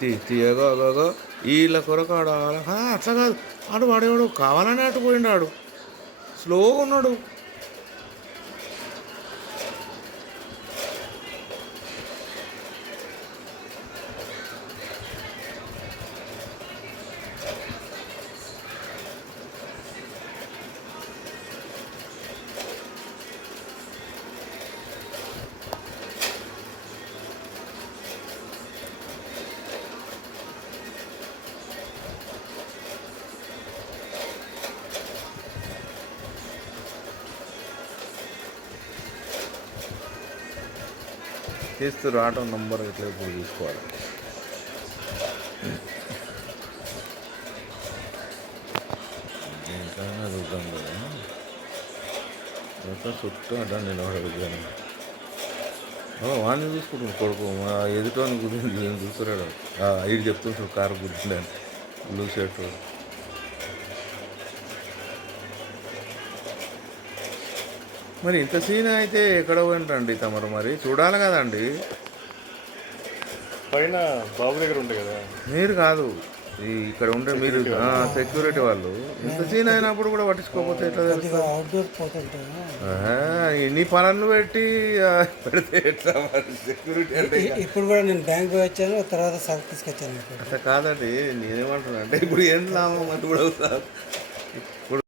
తీయగో అగోగో వీళ్ళ కొరకు ఆడు అట్లా కాదు. ఆడు వాడేవాడు కావాలని అటు పోయిండు. ఆడు స్లోగా ఉన్నాడు. తీస్తారు ఆటో నంబర్ ఇట్లా ఇప్పుడు తీసుకోవాలి. ఇంట్లోనే చూద్దాం కదా. చుట్టూ అడ్డా నిలబడగలిగాను. వాడిని చూసుకుంటాడు కొడుకు. మా ఎదుటోని గురించి ఏం చూస్తున్నాడు. ఐదు చెప్తుంటాడు కారు గుర్తుండే బ్లూ షర్ట్. మరి ఇంత సీన్ అయితే ఎక్కడ పోయింటండి తమరు? మరి చూడాలి కదండి. పైన బాబు దగ్గర ఉండే కదా. మీరు కాదు, ఇక్కడ ఉండే మీరు సెక్యూరిటీ వాళ్ళు. ఇంత సీన్ అయినప్పుడు కూడా పట్టించుకోకపోతే ఎట్లా తెలుస్తుంది? ఇన్ని పనులు పెట్టి పెడితే ఎట్లా మరి? సెక్యూరిటీ అంటే ఇప్పుడు కూడా నేను బ్యాంక్ పోయి వచ్చాను, తర్వాత సార్ తీసుకొచ్చాను. అట్లా కాదండి. నేనేమంటున్నా అంటే ఇప్పుడు ఏం లాభం అది కూడా సార్. ఇప్పుడు